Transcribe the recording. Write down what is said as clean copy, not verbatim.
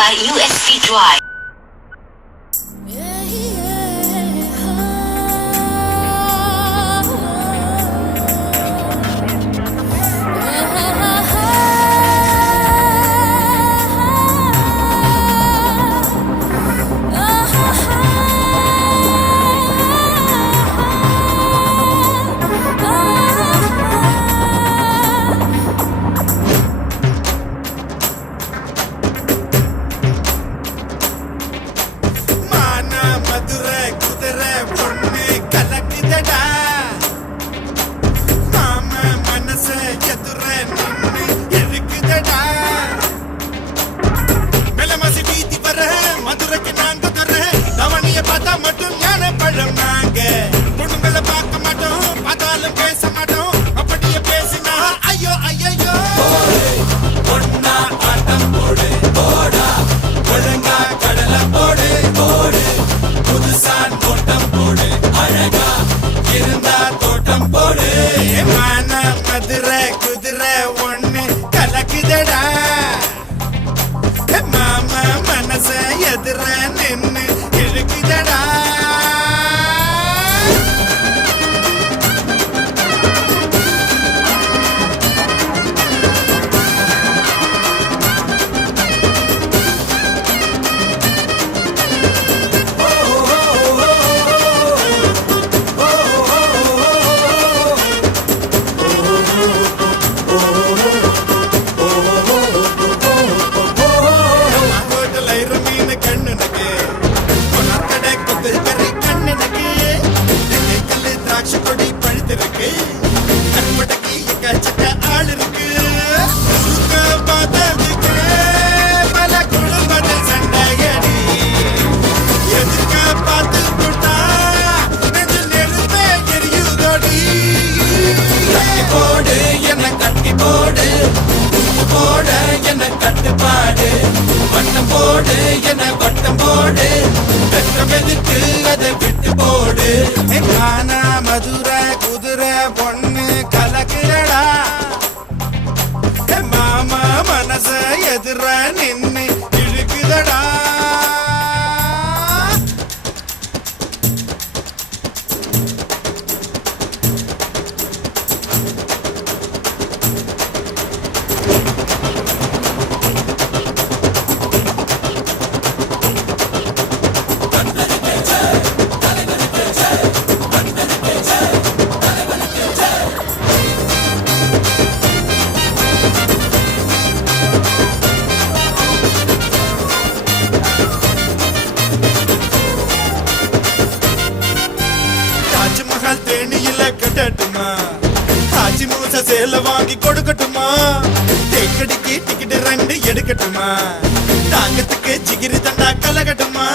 by USP Drive. குதிரை ஒண்ணு கலக்குதடா மாமா மனச எதிர நின்னு இழுக்குதடா கட்டுப்பாடு வட்டம் போடு என்ன வட்டம் போடு வெட்கம் எதுக்கு அதை விட்டு போடு கானா மதுரை குதிரை பொண்ணு கலக்குறடா மாமா மனச எதிர நின்னு இழுக்குதடா தேனியில கட்டட்டுமா காட்சி மூச சேல வாங்கி கொடுக்கட்டுமா தேக்கடிக்கு டிக்கெட் 2 எடுக்கட்டுமா தாங்கத்துக்கு ஜிகிரி தண்டா கலகட்டுமா